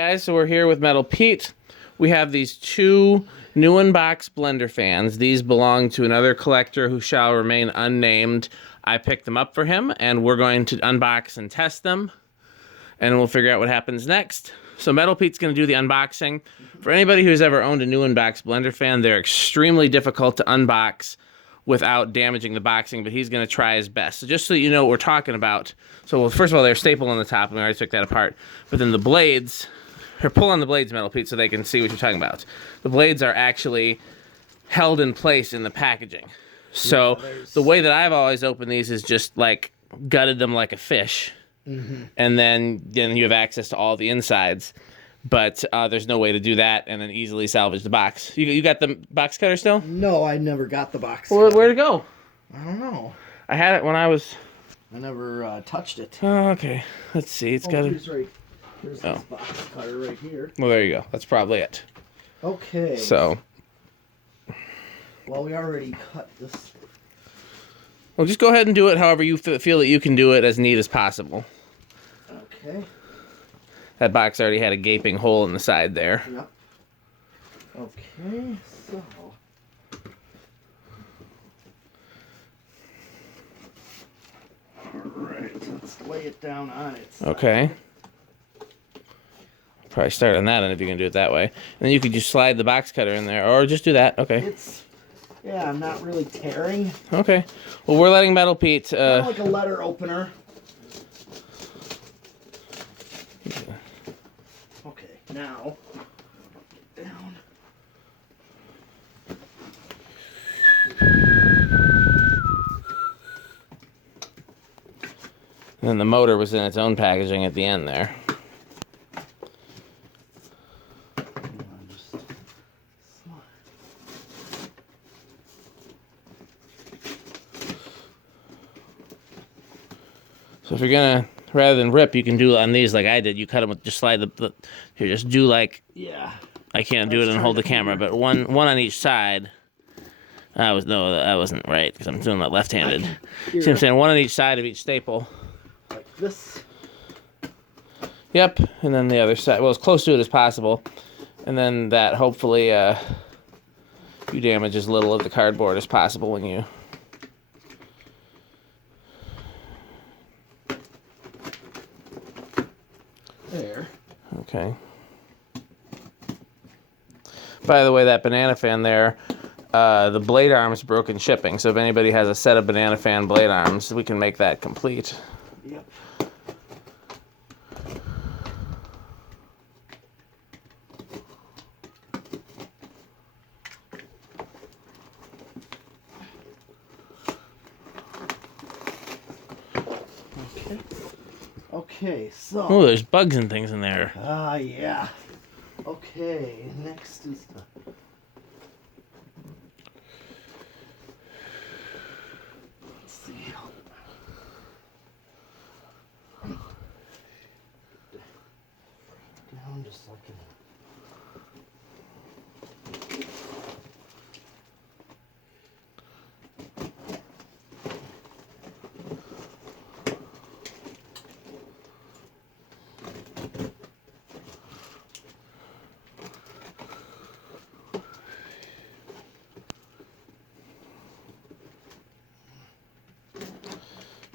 Guys, so we're here with Metal Pete. We have these two new unboxed Blenderfans. These belong to another collector who shall remain unnamed. I picked them up for him, and we're going to unbox and test them, and we'll figure out what happens next. So Metal Pete's going to do the unboxing. For anybody who's ever owned a new unboxed Blenderfan, they're extremely difficult to unbox without damaging the boxing, but he's going to try his best. So just so you know what we're talking about. So well, first of all, they're stapled on the top, and we already took that apart. But then the blades, or pull on the blades, Metal Pete, so they can see what you're talking about. The blades are actually held in place in the packaging. So yeah, the way that I've always opened these is just like gutted them like a fish. Mm-hmm. And then you have access to all the insides. But there's no way to do that and then easily salvage the box. You got the box cutter still? No, I never got the box cutter. Where'd it go? I don't know. I had it when I was... I never touched it. Oh, okay. Let's see. It's got a... There's this box cutter right here. Well, there you go. That's probably it. Okay. So... Well, we already cut this. Well, just go ahead and do it however you feel that you can do it as neat as possible. Okay. That box already had a gaping hole in the side there. Yep. Okay, so... Alright, let's lay it down on its side. Okay. Probably start on that end if you can do it that way. And then you could just slide the box cutter in there, or just do that. Okay. Yeah, I'm not really tearing. Okay. Well, we're letting Metal Pete... Kind of like a letter opener. Yeah. Okay, now, get down. And then the motor was in its own packaging at the end there. So if you're gonna, rather than rip, you can do on these like I did. You cut them with, just slide the here, just do like, yeah. I can't do it and hold the camera, but one on each side. That wasn't right because I'm doing that left-handed. See what I'm saying? One on each side of each staple. Like this. Yep, and then the other side. Well, as close to it as possible, and then that hopefully you damage as little of the cardboard as possible when you. There. Okay. By the way, that Blenderfan there, the blade arms broke in shipping. So if anybody has a set of Blenderfan blade arms, we can make that complete. Yep. Okay, so... Oh, there's bugs and things in there. Yeah. Okay, next is the... Let's see. Down just like a...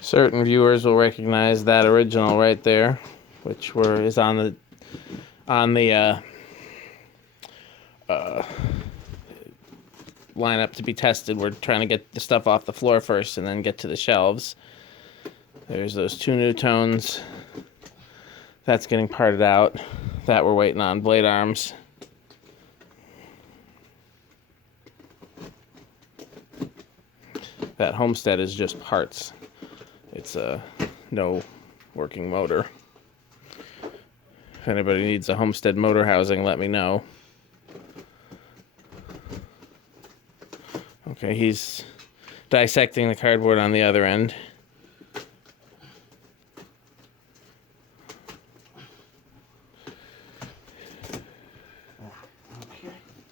Certain viewers will recognize that original right there, which is on the lineup to be tested. We're trying to get the stuff off the floor first and then get to the shelves. There's those two new tones. That's getting parted out. That we're waiting on blade arms. That Homestead is just parts. It's no working motor. If anybody needs a Homestead motor housing, let me know. Okay, he's dissecting the cardboard on the other end.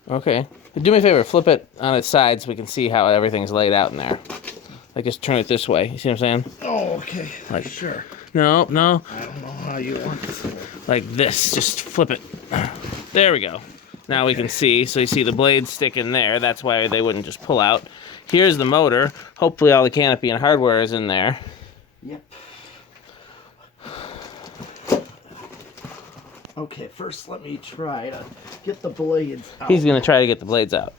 Okay. Do me a favor, flip it on its side so we can see how everything's laid out in there. Like, just turn it this way. You see what I'm saying? Oh, okay. Like, sure. No. I don't know how you want this? like this. Just flip it. There we go. Now we can see. So you see the blades stick in there. That's why they wouldn't just pull out. Here's the motor. Hopefully all the canopy and hardware is in there. Yep. Okay, first let me try to get the blades out. He's going to try to get the blades out.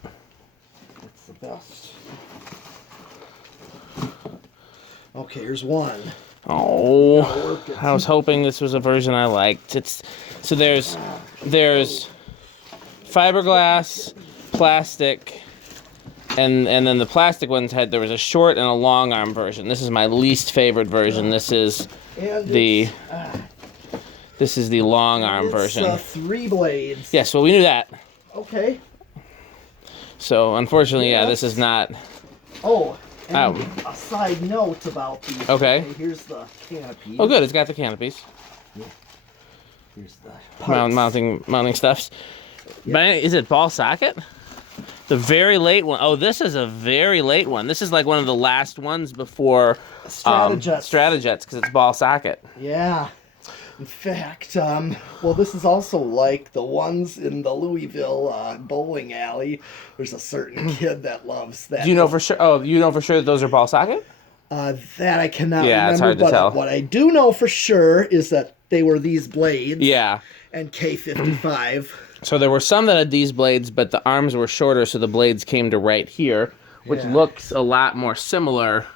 That's the best. Okay, here's one. Oh, I was hoping this was a version I liked. So there's fiberglass, plastic, and then the plastic ones there was a short and a long arm version. This is my least favorite version. This is the long arm version. 3 blades. Yes, well we knew that. Okay. So unfortunately, yeah, Yes. this is not. Oh, and a side note about these. Okay. Here's the canopy. Oh, good. It's got the canopies. Here's the parts. Mounting stuffs. But is it ball socket? The very late one. Oh, this is a very late one. This is like one of the last ones before Stratojets, because it's ball socket. Yeah. In fact, well, this is also like the ones in the Louisville bowling alley. There's a certain kid that loves that. Do you know for sure? Oh, you know for sure that those are ball socket? That I cannot Yeah, remember. it's hard to but tell. What I do know for sure is that they were these blades. Yeah. And K55. So there were some that had these blades, but the arms were shorter, so the blades came to right here, which Yeah. looks a lot more similar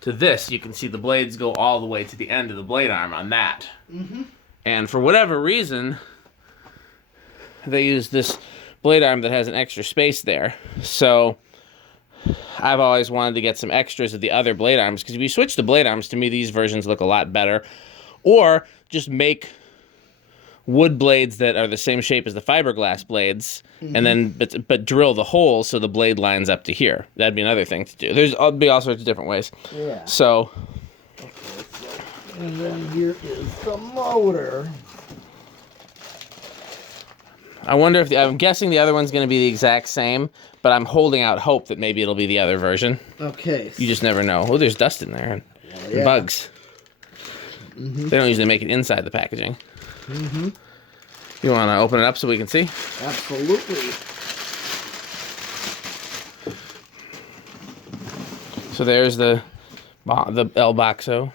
to this. You can see the blades go all the way to the end of the blade arm on that. Mm-hmm. And for whatever reason, they use this blade arm that has an extra space there. So I've always wanted to get some extras of the other blade arms, because if you switch the blade arms, to me these versions look a lot better. Or just make wood blades that are the same shape as the fiberglass blades, and then but drill the hole so the blade lines up to here. That'd be another thing to do. There'll be all sorts of different ways. Yeah. So, Okay, and then here is the motor. I wonder if I'm guessing the other one's going to be the exact same, but I'm holding out hope that maybe it'll be the other version. Okay. You just never know. Oh, there's dust in there and bugs. They don't usually make it inside the packaging. You want to open it up so we can see? Absolutely. So there's the El Boxo.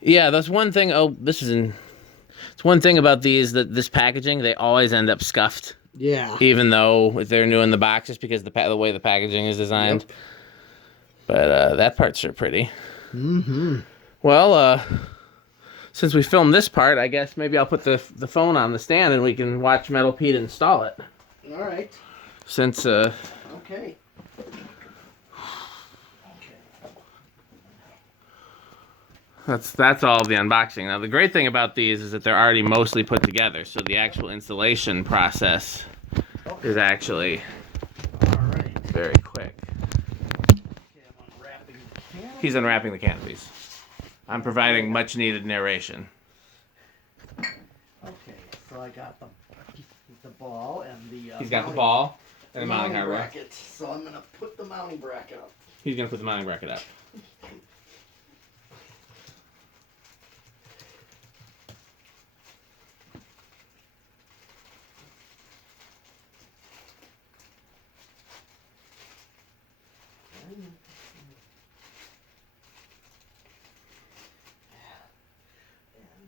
Yeah, that's one thing. Oh, it's one thing about this packaging. They always end up scuffed. Yeah. Even though they're new in the box, just because the way the packaging is designed. Yep. But that part's sure pretty. Well, since we filmed this part, I guess maybe I'll put the phone on the stand and we can watch Metal Pete install it. All right. Since Okay. that's all of the unboxing. Now the great thing about these is that they're already mostly put together, so the actual installation process is actually All right. very quick. Okay, I'm unwrapping the can. He's unwrapping the canopies. I'm providing much needed narration. Okay, so I got the ball and the. He's got the ball and the mounting hardware. bracket. So I'm gonna put the mounting bracket up. He's gonna put the mounting bracket up.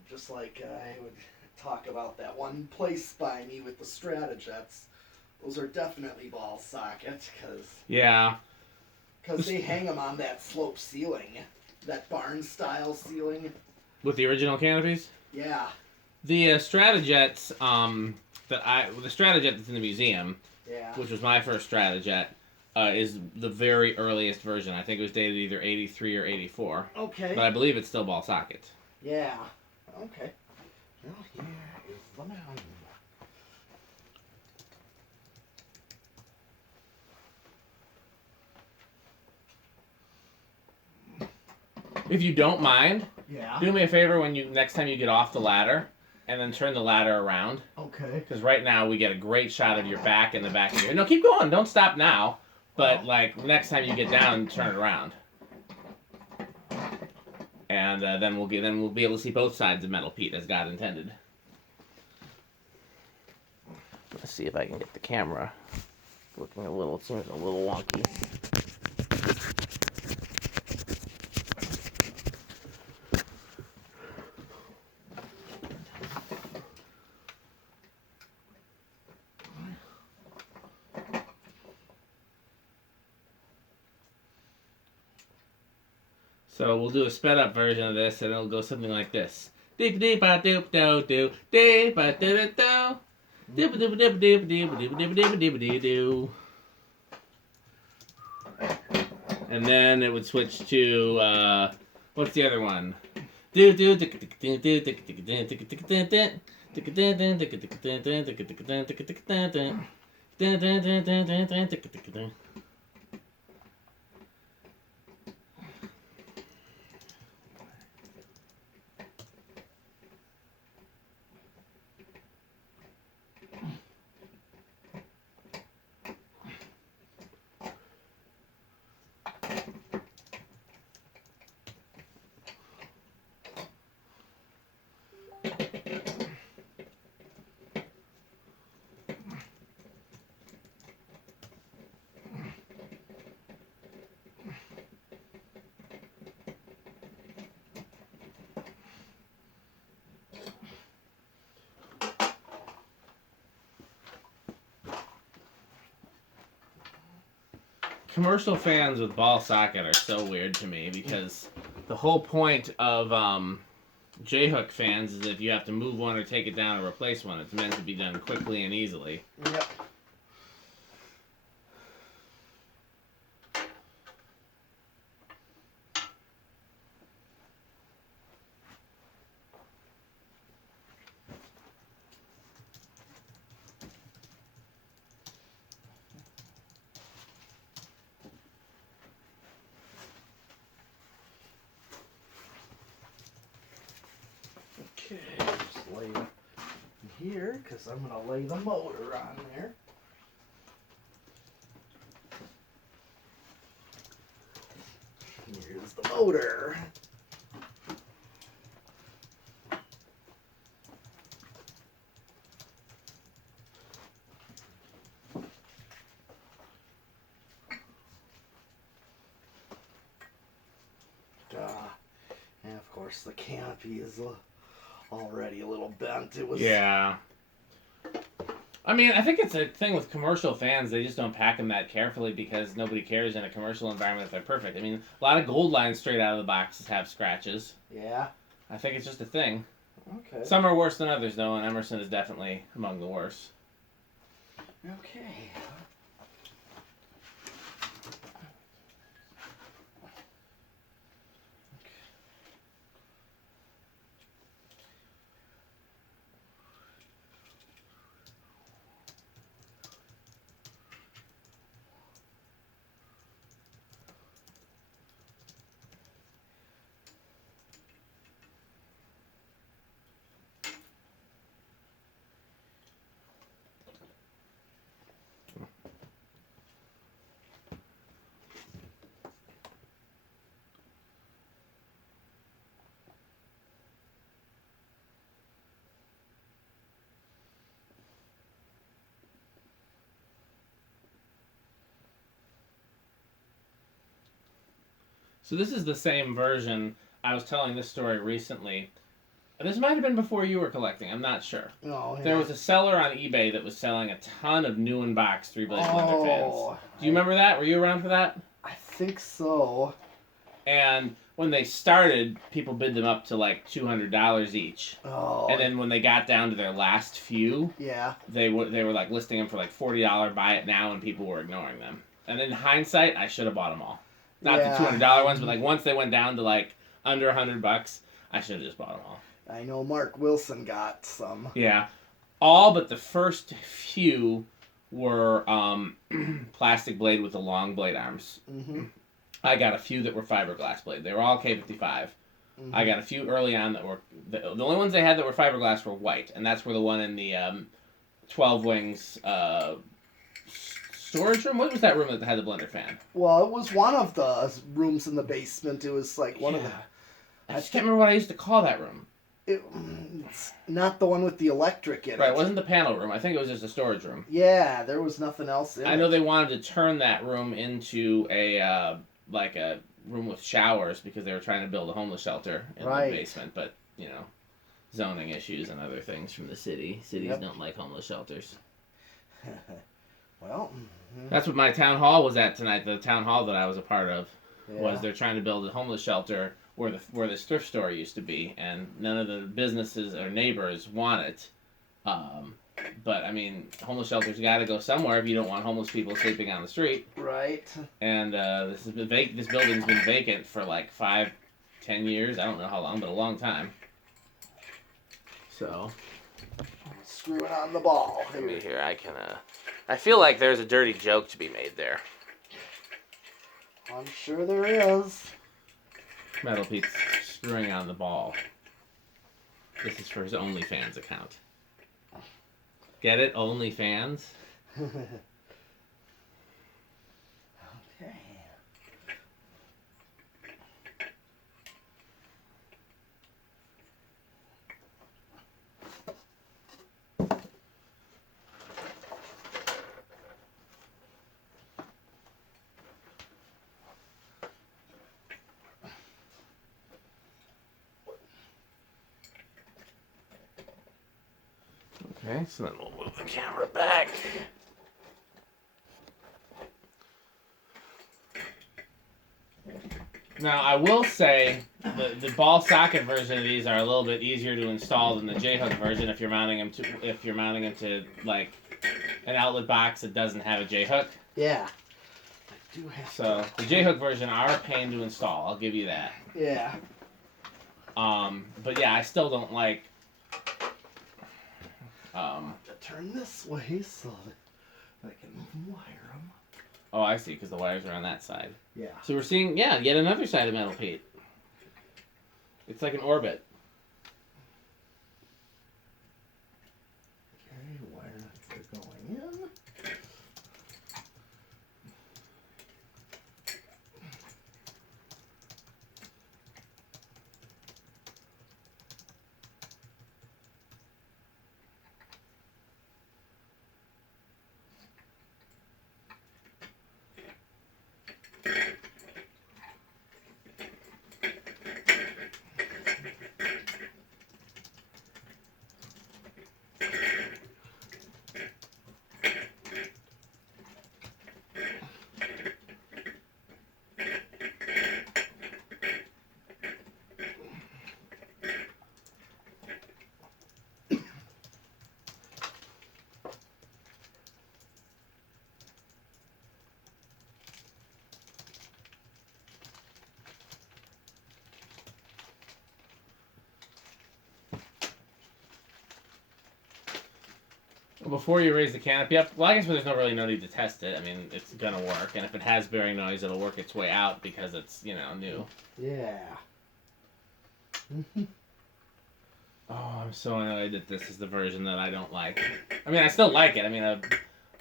Just like I would talk about that one place by me with the Stratojets, those are definitely ball socket Yeah. because they hang them on that slope ceiling, that barn style ceiling. With the original canopies? Yeah. The Stratojets, the Stratojet that's in the museum, Yeah. which was my first Stratojet, is the very earliest version. I think it was dated either 83 or 84. Okay. But I believe it's still ball socket. Yeah. Okay. Well, here is the mounting. If you don't mind, Yeah. do me a favor next time you get off the ladder, and then turn the ladder around. Okay. Because right now we get a great shot of your back and the back of your... No, keep going. Don't stop now. But, like, next time you get down, turn it around. and then we'll be able to see both sides of metal Pete as God intended. Let's see if I can get the camera looking a little. It seems a little wonky. So we'll do a sped up version of this, and it'll go something like this. Deep deep ba doop do do deep ba do do do. Deep deep deep deep deep deep deep deep deep deep do. And then it would switch to what's the other one? Do do do do do do do do. Commercial fans with ball socket are so weird to me because the whole point of J-hook fans is if you have to move one or take it down or replace one, it's meant to be done quickly and easily. Yep. Okay, just lay it here because I'm going to lay the motor on there. Here's the motor. And of course the canopy is already a little bent. It was. Yeah. I mean, I think it's a thing with commercial fans. They just don't pack them that carefully because nobody cares in a commercial environment if they're perfect. I mean, a lot of gold lines straight out of the boxes have scratches. Yeah. I think it's just a thing. Okay. Some are worse than others, though, and Emerson is definitely among the worst. Okay. So this is the same version. I was telling this story recently. This might have been before you were collecting. I'm not sure. Oh, yeah. There was a seller on eBay that was selling a ton of new in box 3-blade blender fans. Do you remember that? Were you around for that? I think so. And when they started, people bid them up to like $200 each. Oh. And then when they got down to their last few, Yeah. they were like listing them for like $40 buy it now, and people were ignoring them. And in hindsight, I should have bought them all. Not the $200 ones, but like once they went down to like under $100, I should have just bought them all. I know Mark Wilson got some. Yeah, all but the first few were plastic blade with the long blade arms. Mm-hmm. I got a few that were fiberglass blade. They were all K55. Mm-hmm. I got a few early on that were the only ones they had that were fiberglass were white, and that's where the one in the 12 Wings storage room. What was that room that had the blender fan? Well, it was one of the rooms in the basement. It was like one of the. I just can't remember what I used to call that room. It's not the one with the electric in Right, it. it wasn't the panel room. I think it was just a storage room. Yeah, there was nothing else in it. I know they wanted to turn that room into a like a room with showers because they were trying to build a homeless shelter in the basement, but you know, zoning issues and other things from the city. Cities don't like homeless shelters. Well, that's what my town hall was at tonight. The town hall that I was a part of was they're trying to build a homeless shelter where this thrift store used to be, and none of the businesses or neighbors want it. But I mean, homeless shelters got to go somewhere if you don't want homeless people sleeping on the street. Right. And this has been this building's been vacant for like 5-10 years. I don't know how long, but a long time. So, screwing on the ball. Let me here. I can. I feel like there's a dirty joke to be made there. I'm sure there is. Metal Pete's screwing on the ball. This is for his OnlyFans account. Get it? OnlyFans? Okay. Okay, so then we'll move the camera back. Now, I will say the ball socket version of these are a little bit easier to install than the J-hook version if you're mounting them to like an outlet box that doesn't have a J-hook. Yeah. I do have so the J-hook version are a pain to install. I'll give you that. Yeah. But yeah, I still don't like. To turn this way so that I can wire them. Oh, I see, because the wires are on that side. Yeah. So we're seeing, yet another side of Metal Pete. It's like an orbit. Okay, wires are going in. Before you raise the canopy up, well, I guess there's no need to test it. I mean, it's gonna work, and if it has bearing noise, it'll work its way out because it's, new. Yeah. Oh, I'm so annoyed that this is the version that I don't like. I mean, I still like it. I mean,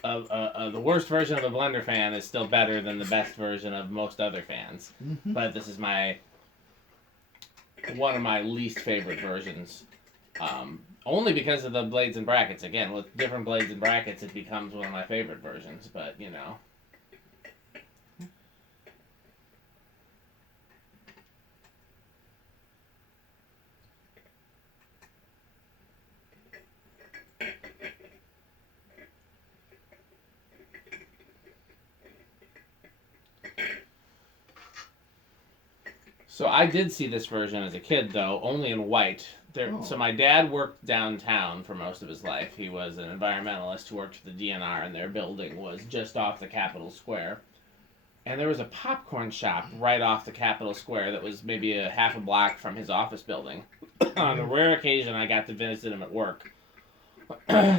the worst version of a Blenderfan is still better than the best version of most other fans. But this is one of my least favorite versions. Only because of the blades and brackets. Again, with different blades and brackets, it becomes one of my favorite versions. But, So I did see this version as a kid, though, only in white. So my dad worked downtown for most of his life. He was an environmentalist who worked for the DNR, and their building was just off the Capitol Square. And there was a popcorn shop right off the Capitol Square that was maybe a half a block from his office building. On a rare occasion, I got to visit him at work.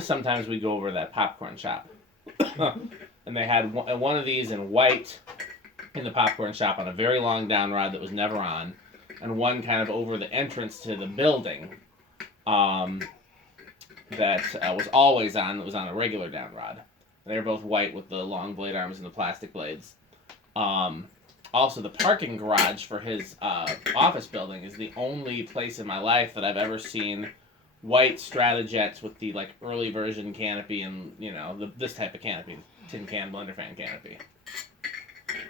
Sometimes we'd go over to that popcorn shop. And they had one of these in white in the popcorn shop on a very long down rod that was never on, and one kind of over the entrance to the building that was always on, that was on a regular down rod. They were both white with the long blade arms and the plastic blades. All also the parking garage for his office building is the only place in my life that I've ever seen white Stratojets with the like early version canopy and this type of canopy, tin can Blenderfan canopy.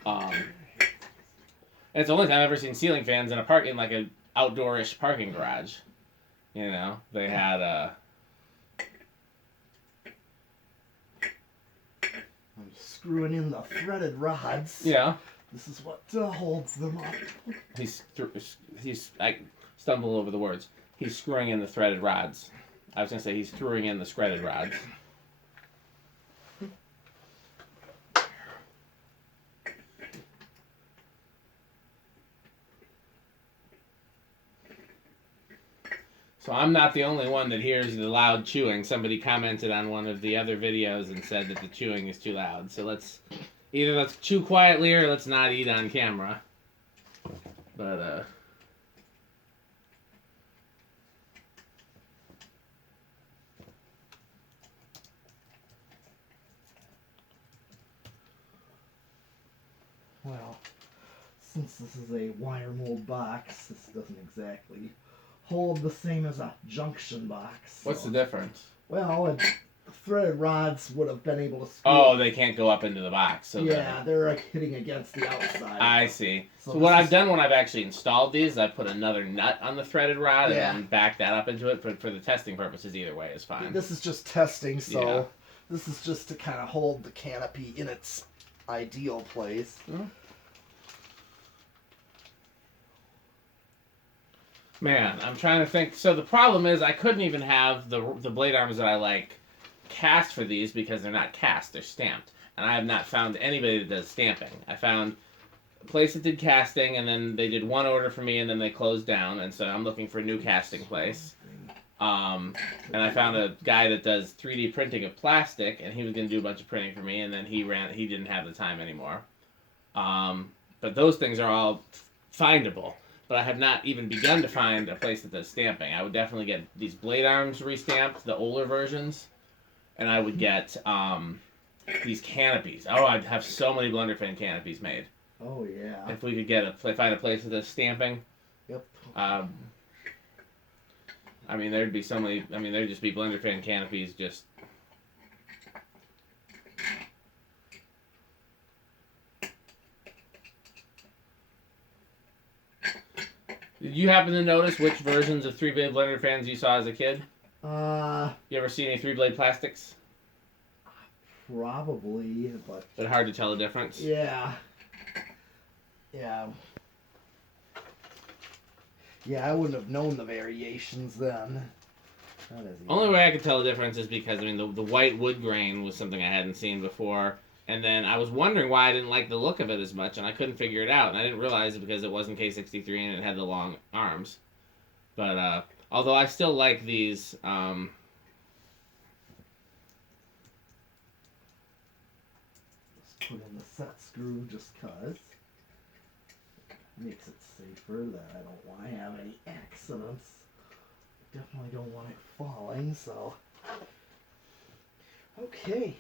And it's the only time I've ever seen ceiling fans in like an outdoorish parking garage. They had I'm screwing in the threaded rods. Yeah. This is what holds them up. I stumbled over the words. He's screwing in the threaded rods. I was gonna say he's screwing in the threaded rods. So I'm not the only one that hears the loud chewing. Somebody commented on one of the other videos and said that the chewing is too loud. So let's chew quietly or let's not eat on camera. But well, since this is a wire mold box, this doesn't exactly hold the same as a junction box. What's the difference? Well, threaded rods would have been able to screw. Oh, they can't go up into the box. So yeah, they're like hitting against the outside. I see. So what I've done when I've actually installed these, I put another nut on the threaded rod and then back that up into it for the testing purposes. Either way is fine. This is just testing, so this is just to kind of hold the canopy in its ideal place. Mm-hmm. Man, I'm trying to think. So the problem is I couldn't even have the blade arms that I like cast for these because they're not cast, they're stamped. And I have not found anybody that does stamping. I found a place that did casting, and then they did one order for me, and then they closed down, and so I'm looking for a new casting place. And I found a guy that does 3D printing of plastic, and he was going to do a bunch of printing for me, and then he didn't have the time anymore. But those things are all findable. But I have not even begun to find a place that does stamping. I would definitely get these blade arms restamped, the older versions, and I would get these canopies. Oh, I'd have so many Blenderfan canopies made. Oh yeah. If we could find a place that does stamping. Yep. I mean, there'd be so many. I mean, there'd just be Blenderfan canopies just. Did you happen to notice which versions of 3-blade Blenderfans you saw as a kid? You ever see any 3-blade plastics? Probably, but... It's hard to tell the difference? Yeah. Yeah. Yeah, I wouldn't have known the variations then. Only way I could tell the difference is because, I mean, the white wood grain was something I hadn't seen before. And then I was wondering why I didn't like the look of it as much, and I couldn't figure it out. And I didn't realize it because it wasn't K63 and it had the long arms. But, although I still like these, Let's put in the set screw just cause. Makes it safer that I don't want to have any accidents. Definitely don't want it falling, so. Okay.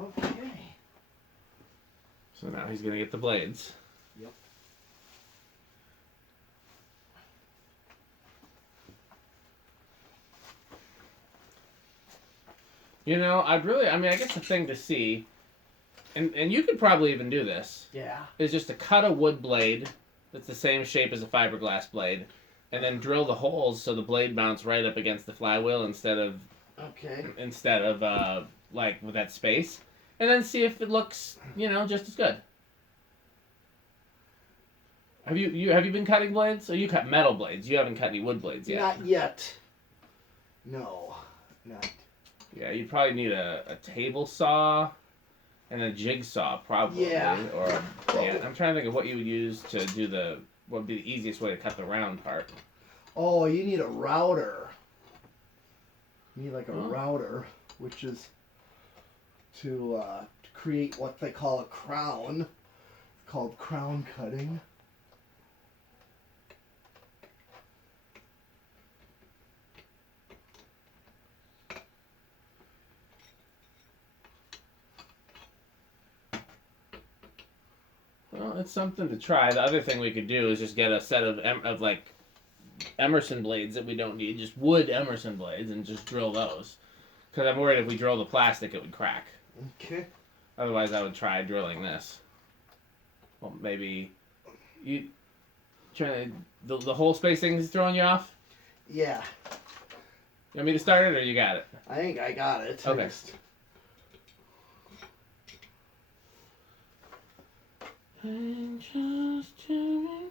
Okay. so now he's going to get the blades. Yep. I guess the thing to see, and you could probably even do this. Yeah. Is just to cut a wood blade that's the same shape as a fiberglass blade, and then drill the holes so the blade mounts right up against the flywheel instead of like with that space, and then see if it looks just as good. Have you been cutting blades? So you cut metal blades. You haven't cut any wood blades yet. Not yet. No, not. Yeah, you'd probably need a table saw and a jigsaw, probably. Yeah. Or yeah, I'm trying to think of what you would use to do what would be the easiest way to cut the round part. Oh, you need a router. You need like a Huh? router, which is to create what they call a crown, called crown cutting. Well, it's something to try. The other thing we could do is just get a set of like Emerson blades that we don't need, just wood Emerson blades, and just drill those. Because I'm worried if we drill the plastic, it would crack. Okay. Otherwise, I would try drilling this. Well, maybe you trying to the whole space thing is throwing you off. Yeah. You want me to start it, or you got it? I think I got it. Okay. I'm just doing.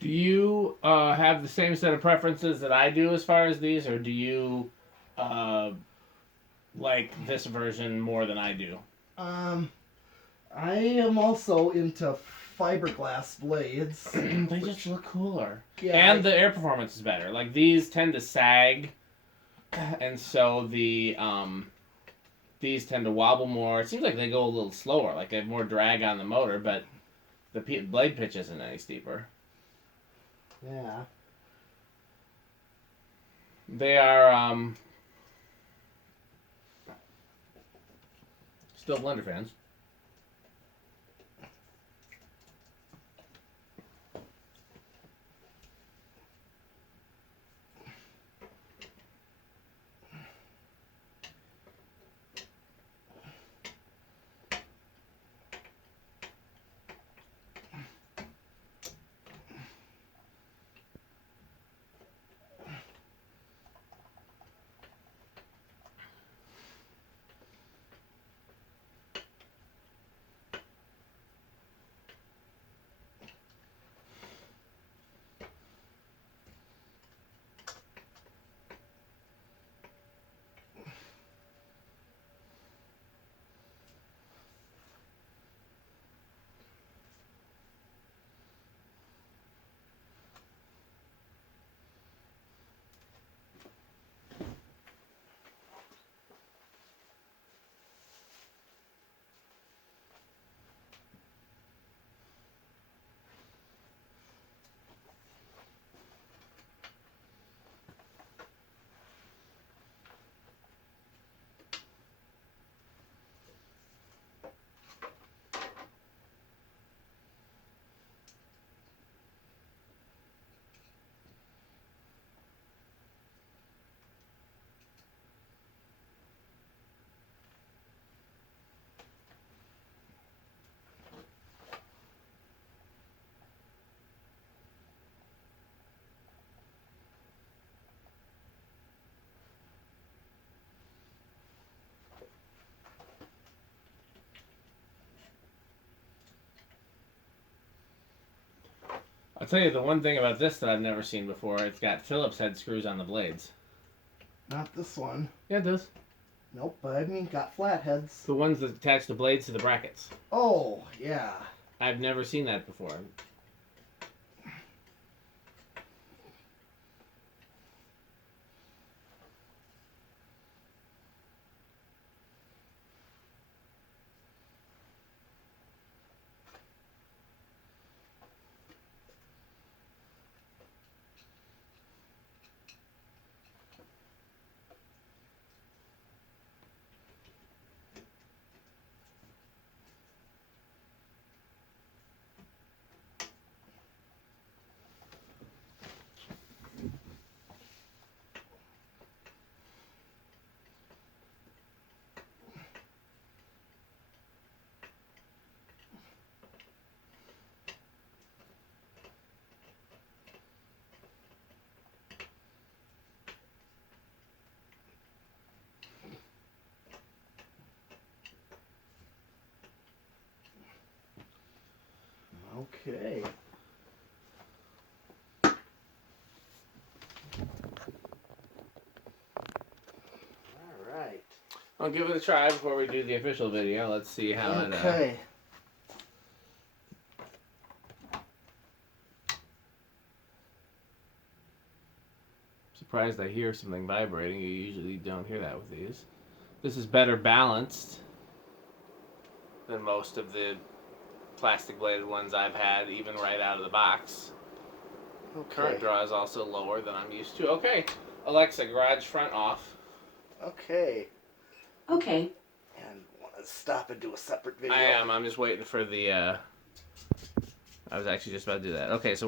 Do you have the same set of preferences that I do as far as these, or do you uh, like this version more than I do? Um, I am also into fiberglass blades. They just look cooler. Yeah, And the air performance is better. Like, these tend to sag, and so these tend to wobble more. It seems like they go a little slower, like they have more drag on the motor, but the blade pitch isn't any steeper. Yeah. They are still Blenderfans. tell you the one thing about this that I've never seen before. It's got Phillips head screws on the blades. Not this one. Yeah, it does. Nope, but I mean, got flatheads. The ones that attach the blades to the brackets. Oh, yeah. I've never seen that before. Okay. Alright. I'll give it a try before we do the official video. Let's see how it... Okay. Surprised I hear something vibrating. You usually don't hear that with these. This is better balanced than most of the plastic bladed ones I've had, even right out of the box. Okay. Current draw is also lower than I'm used to. Okay, Alexa, garage front off. Okay. Okay. And want to stop and do a separate video? I am. I'm just waiting for the... I was actually just about to do that. Okay, so